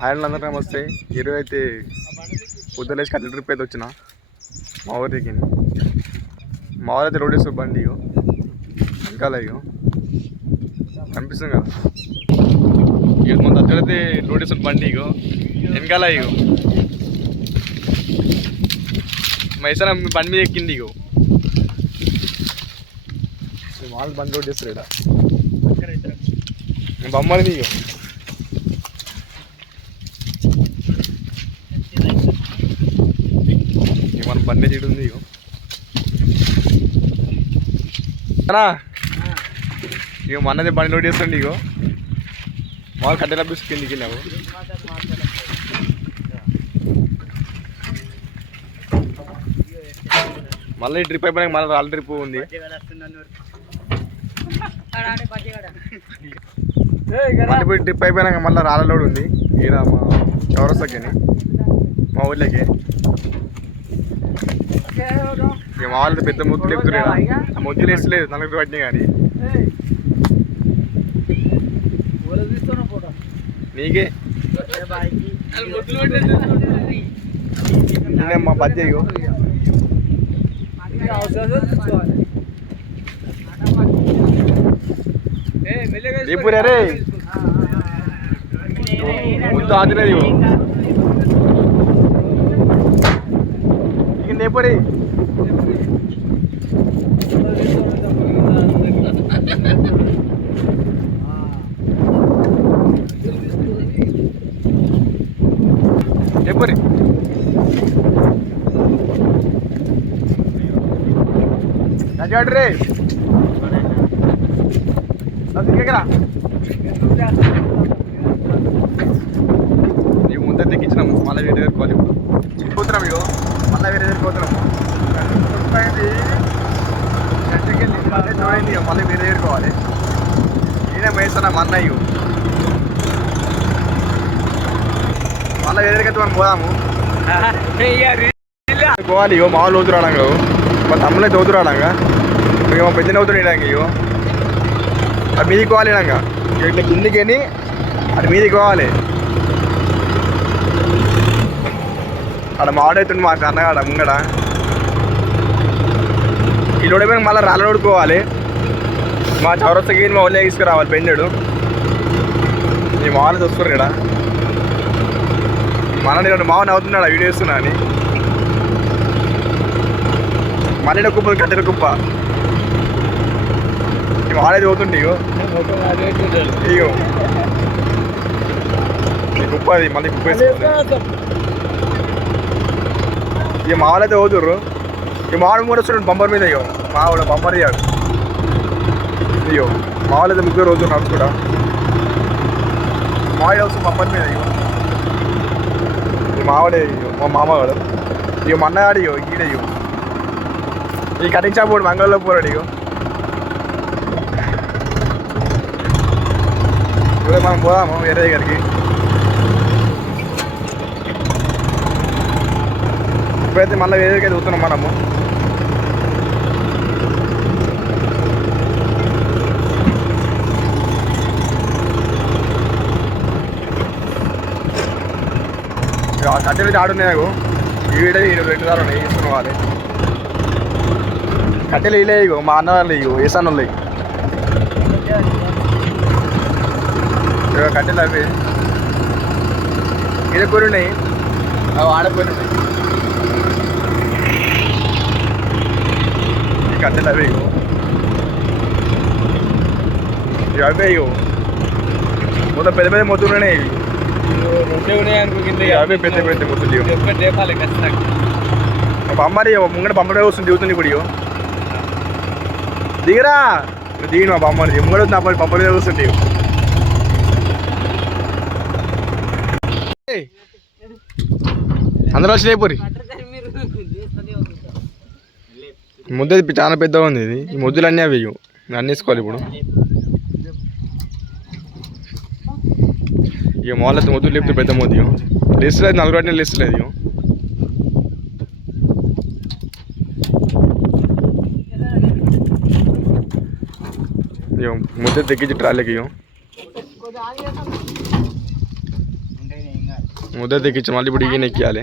Hi అందరూ నమస్తే. ఈరోజు అయితే పొద్దులేసి కట్ల ట్రిప్ అయితే వచ్చిన. మా ఊరికి. మా ఊరు అయితే రోడ్ వేసు బండి ఇగో. వెనకాల ఇగో. కనిపిస్తుంది కదా. ఇక మన దగ్గర అయితే రోడ్ వేసు బండి ఇగో. వెనకాల ఇగో. బండి మీద ఎక్కింది ఇగో. వాళ్ళు బండి రోడ్ వేస్తారు ఇక్కడ. బొమ్మది ఇగో ఇక మన బండి చెడు ఉంది ఇగో. ఇక మన్నది బండి లోడ్ చేస్తుండీ ఇగో. మా కట్టెల బిస్ కిందికి మళ్ళీ ట్రిప్ అయిపోయినాక మళ్ళీ రాళ్ళ ట్రిప్ ఉంది. మళ్ళీ ట్రిప్ అయిపోయినాక మళ్ళీ రాళ్ళ లోడ్ ఉంది. ఈడ మా చౌరస్తాకి మా ఊళ్ళకి ఇక మా వాళ్ళది పెద్ద ముద్దులు చెప్తున్నారు ఆ ముద్దులు వేస్తలేదు నలుగురు పట్టినాయి కానీ. నీకే. నేనే మా బద్ద ఇగో. రేపు రే ముద్దు ఆదిలేదు ఇగో ఇక రాజాడు రే. దగ్గర నీవు ముందే తెగించినాము. మళ్ళీ వేరే దగ్గర ఇప్పుడు. పోతున్నాం ఇగో మళ్ళీ దగ్గర పోతున్నాము అయింది చెట్టుకి మళ్ళీ చూడండి ఇక మళ్ళీ మీరు ఎదుర్కోవాలి పోవాలి నేనే మేస్తున్నా మా మళ్ళీ ఎదురుకైతే మనం పోదాము. పోవాలి ఇవో మా వాళ్ళు మా తమ్ముడే చదువురాడంగా ఇక పెద్ద అవుతున్నాడు ఇవో అది మీదికి పోవాలి ఇక ఇట్లా కిందికి వెళ్ళి అది మీదికి పోవాలి. అక్కడ మాడవుతుంది మా కన్నగాడ ముంగడ. ఈ లోడ్ మళ్ళీ రాళ్ళు ఓడుకోవాలి మా చౌరస్తకి మా ఒళ్ళే తీసుకురావాలి పెండెడు. ఈ మామూలు చూస్తున్నారు ఇక్కడ. మన నేను మామూలు అవుతున్నాడు ఆ వీడియో ఇస్తున్నా అని. మళ్ళీ కుప్ప కట్టెల కుప్ప. ఈ మాడేది పోతుండే ఇగో. ఇగో. ఈ కుప్ప అది మళ్ళీ కుప్ప వేసుకుంది ఇక మావాళ్ళైతే పోతుర్రు ఇక మావాడు మూడు వస్తున్నాడు బంపర్ మీద ఇగో మావాడు బంపర్ ఇయ్యాడు అయ్యో మావాళ్ళైతే ముగ్గురు రోజు నడుచుకుంటా మావాడు వస్తుంది బంపర్ మీద ఇగో ఈ మావాడే ఇగో మా మామవాడు ఇక మన్నగాడు ఇగో ఈడ ఇగో ఈ కటింగ్ షాప్ కూడా మంగళలో పోరాడు ఇగో ఇప్పుడు మనం పోదాము వేరే దగ్గరికి ఇప్పుడైతే మళ్ళీ వేరే దగ్గరికి చూస్తున్నాం మనము. కట్టెలు ఆడున్నాయి నాకు. ఈ ఈ రెండు సార్లు ఉన్నాయి ఇస్తున్న వాళ్ళే. కట్టెలు ఇలే ఇగో మా అన్న వాళ్ళు ఇగో వేసాను ఉన్నాయి కట్టెలు అవి. ఇది కూరున్నాయి అవి ఆడపోయి కట్టెలు అవే ఇగో ఇవి అవే ఇగో మొత్తం పెద్ద పెద్ద మొత్తులు ఉన్నాయి రెండే ఉన్నాయి అనుకుంటే ఇవి అవే పెద్ద పెద్ద మొత్తులు లేపాలి ఖచ్చితంగా బొమ్మరి ముంగడ బొమ్మడి వస్తుంది దిగుతుంది ఇప్పుడు దిగరా దిగిన మా బొమ్మడి ముంగడ వస్తుంది అప్పుడు బొమ్మడి వస్తుంది. అందరూ వచ్చి లేపురి ముద్ద ఇది చాలా పెద్దగా ఉంది ఇది ఈ ముద్దులు అన్నీ అవి ఇగో. అన్నీ వేసుకోవాలి ఇప్పుడు ఇక మామూలు అయితే ముద్దులు లేపితే పెద్ద ముద్దు ఇగో. లిస్ట్ లేదు నలుగురు అన్నీ లిస్ట్ లేదు ఇగో. ఇగో ముద్ద తెగించి ట్రాలీకి ఇగో ఉంటే ఇంకా ముద్ద తెక్కించి మళ్ళీ ఇప్పుడు ఈయన ఎక్కియాలి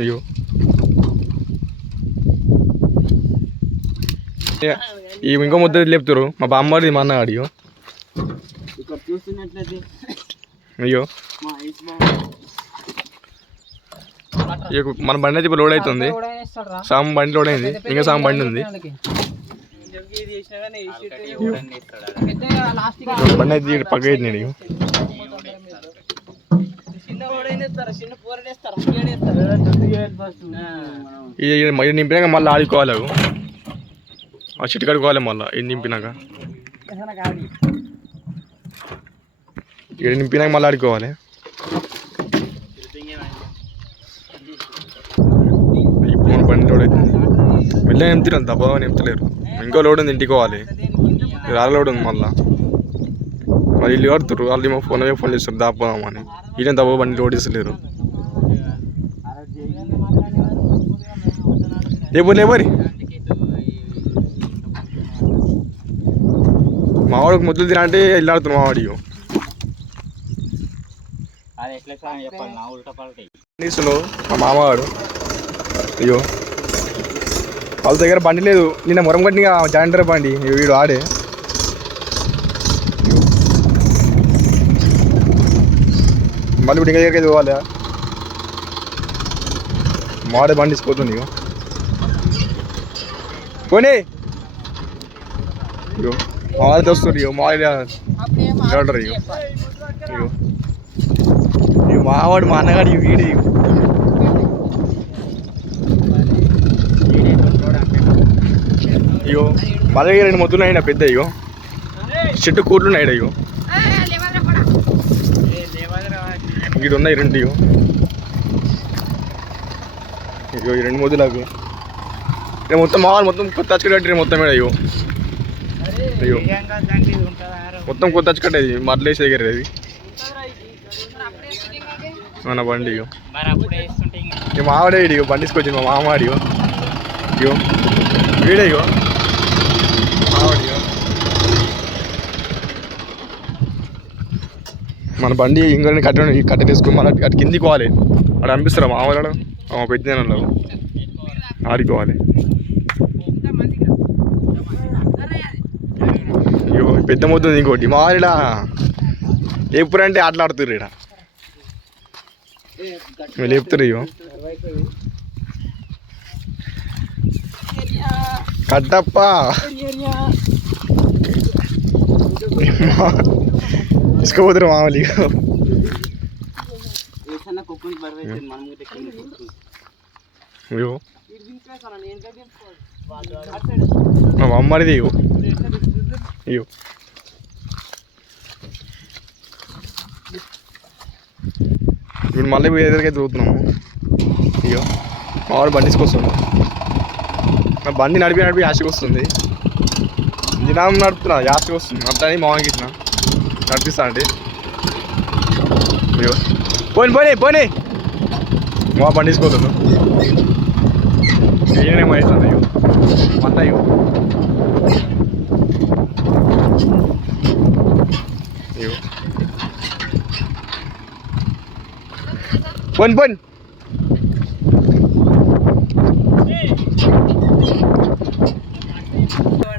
అయ్యో. ఈ ఇంకో ముద్ద లేపుతారు మా బామ్మది మా అన్న అడియో ఇక్కడ చూస్తున్నట్లయితే అయ్యో. మన బండి అయితే ఇప్పుడు లోడ్ అవుతుంది. సామ్ బండి లోడ్ అయింది. ఇంకా సామ్ బండి ఉంది. బండి అయితే పక్క ఇగో. ఇది నింపినాక మళ్ళీ ఆడుకోవాలి అవి. ఆ చెట్టు కడుకోవాలి మళ్ళీ ఇది నింపినాక. ఇది నింపినాక మళ్ళీ ఆడుకోవాలి. ఇప్పుడు మన బండి లోడ్ అవుతుంది మెల్లగా నింపుతున్నారు దబ్బా నింపుతలేరు. ఇంకో లోడ్ ఉంది ఇంటికోవాలి. రాళ్ళ లోడ్ ఉంది మళ్ళీ. మళ్ళీ ఇల్లు కడుతురు వాళ్ళు ఏమో ఫోన్ ఫోన్ చేస్తారు దాపోదామని ఈయన దబ్బా బండి లోడ్ ఇస్తలేరు లేబో లేబరి మావాడికి ముద్దులు తినంటే వెళ్ళాడుతున్నాం పల్టీ. నీసులో మా మామగాడు అయ్యో వాళ్ళ దగ్గర బండి లేదు నిన్న మొరం కట్టిన జాయింటర్ బండి వీడు ఆడే. మళ్ళీ ఇప్పుడు ఇంకా దగ్గరికి పోవాలి? మాడే బండి తీసుకుపోతుంది ఇగో. పోనీ. ఇగో మావాడితో వస్తుంది ఇగో మావాడి ఆర్డర్ ఇగో. ఇగో. ఇగో మావాడు మా అన్నగాడు ఇగో వీడి ఇగో. అయ్యో పదవి రెండు మొత్తులు అయినా పెద్ద ఇగో. చెట్టు కూట్లు ఉన్నాయి అయ్యో ఇది ఉన్నాయి రెండు ఇగో ఇగో ఈ రెండు మొదలాగు. నేను మొత్తం మామూలు మొత్తం కొత్త అచ్చకట్టు మొత్తం ఈడ అయ్యో అయ్యో మొత్తం కొత్త అచ్చకట్టేది మరలేసి దగ్గర అది మన బండి ఇగో మావాడే ఇడిగో బండి తీసుకొచ్చింది మా మామాడియో ఇగో వీడే ఇగో మన బండి ఇంకొని కట్ట కట్ట తీసుకుని మన అటు కిందికి పోవాలి. అక్కడ అనిపిస్తారా మావాడు పెద్ద ఆడుకోవాలి. అయ్యో పెద్ద మొత్తం ఇంకోటి. మా వాళ్ళు ఎప్పుడంటే ఆటలాడుతుర్రు ఇక్కడ మీరు చెప్తారు అయ్యో కట్టప్ప. కింద కూర్చుంటాం. అయ్యో మా అమ్మడిది ఇప్పుడు మళ్ళీ ఎదురుకైతే పోతున్నాము అయ్యో మా వాడు బండి తీసుకొస్తుంది. నా బండి నడిపి నడిపి యాసకి వస్తుంది. దినం నడుపుతున్నా యాసకి వస్తుంది అట్లని మా వానికి ఇచ్చిన నడిపిస్తా అంటే అయ్యో పోనీ పోనీ పోనీ మా బండి తీసుకోతుంది ఈయనేమో అవుతుంది అయ్యో మళ్ళీ అయ్యో అయ్యో పోన్ పోన్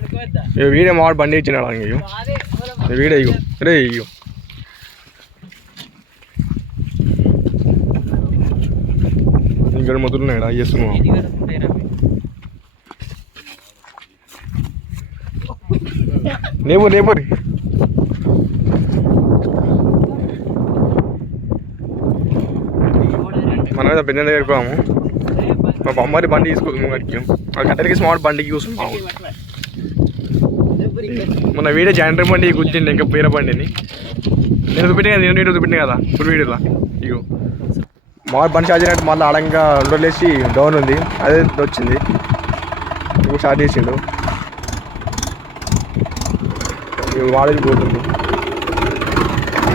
ఇగో వీడే మావాడు బండి ఇచ్చినాడు అయ్యో వీడే అయ్యో రే అయ్యో ఇంకా మొదలున్నాడు అయ్యేస్తున్నావు లేవు లేవు మనం ఏదో పెద్ద దగ్గరికి పోయాము మా బొమ్మరి బండి తీసుకుందాం గడికి స్మార్ట్ బండికి చూసుకున్నాము మొన్న వీడియో జాయింటర్ బండి కూర్చుండి ఇంకా పీర బండిని. నేను చూపెట్టిన కదా వీడియో చూపెట్టిన కదా ఇప్పుడు వీడియోలో? ఇగో. మా బండి ఛార్జ్ అయినట్టు మళ్ళీ అడంగా ఉండలేసి డౌన్ ఉంది అదే వచ్చింది. ఇప్పుడు ఛార్జ్ చేసిండు. ఇగో వాడేది పోతుంది.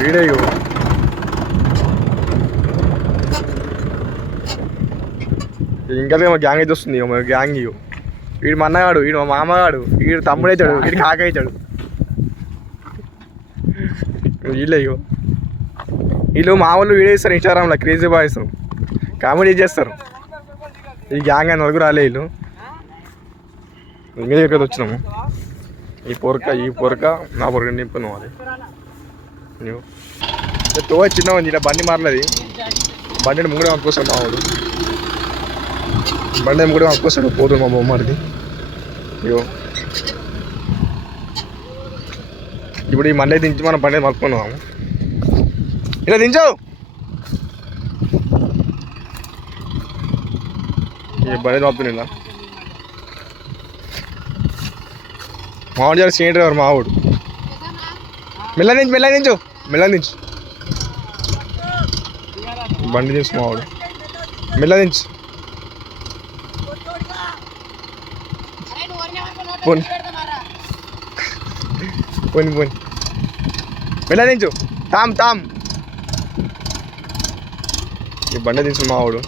వీడియో ఇంకా మా గ్యాంగ్ అయితే వస్తుంది ఇక మా గ్యాంగ్ ఇగో. వీడు మా అన్నగాడు వీడు మా మామగాడు వీడు తమ్ముడైతాడు వీడు కాకైతాడు. వీళ్ళే వీళ్ళు మా వాళ్ళు వీడియో ఇస్తారు ఇన్స్టాగ్రామ్లో క్రేజీ బాయ్స్ కామెడీ చేస్తారు. ఈ గ్యాంగ్ అని నలుగురు రాలే వీళ్ళు. ఇంక దగ్గరికి వచ్చినాము? ఈ పొరక ఈ పొరక నా పొరక నింపును అది. నువ్వు తో చిన్న ఇలా బండి మారలేదు. బండిని ముంగడం పంపుకొస్తాడు మా వాడు. బండి కూడా పంపుకొస్తాడు పోతుంది మా బొమ్మడిది అయ్యో ఇప్పుడు ఈ మండే దించి మనం బండి మలుపుకున్నాము ఇలా దించావు ఈ బండి పంపుతుంది ఇలా మావాడు చాలా సీనియర్ డ్రైవర్ మావాడు మెల్ల నుంచి మెల్ల దించు మెల్ల దించు బండి దించు మావాడు మెల్ల దించు పోనీ పోనీ పోనీ మెల్ల దించు తామ్ తామ్ ఈ బండి దించు మావాడు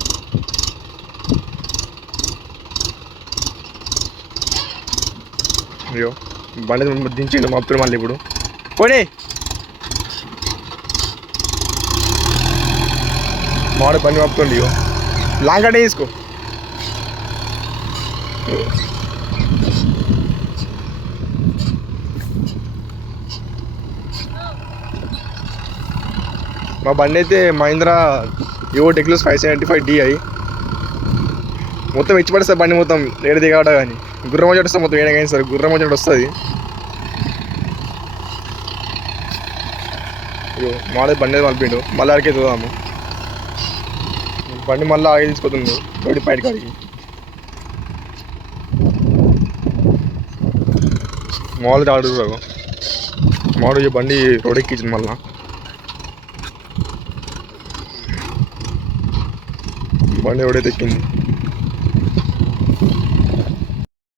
అయ్యో బండ దించిండు మా అప్పుడు మళ్ళీ ఇప్పుడు పోనీ మామిడి పని పంపుతుంది ఇగో లాంగ్ కట్టే తీసుకో మా బండి అయితే మహీంద్రా యువో డెక్లస్ ఫైవ్ సెవెంటీ ఫైవ్ డిఐ మొత్తం ఇచ్చి సార్ బండి మొత్తం ఏడు దిగాడ కానీ గుర్రం వచ్చి వస్తుంది మొత్తం ఏడగా సార్. గుర్రం వచ్చి వస్తుంది. అయ్యో మాడే బండి అయితే మలిపిండు మళ్ళీ అడిగే చూద్దాము బండి మళ్ళీ ఆగి తీసుకుపోతుంది రోడ్డు పైన కాడికి మామూలు ఆడు మాడు బండి రోడ్ ఎక్కించింది మళ్ళీ. బండి ఎవడైతే ఎక్కింది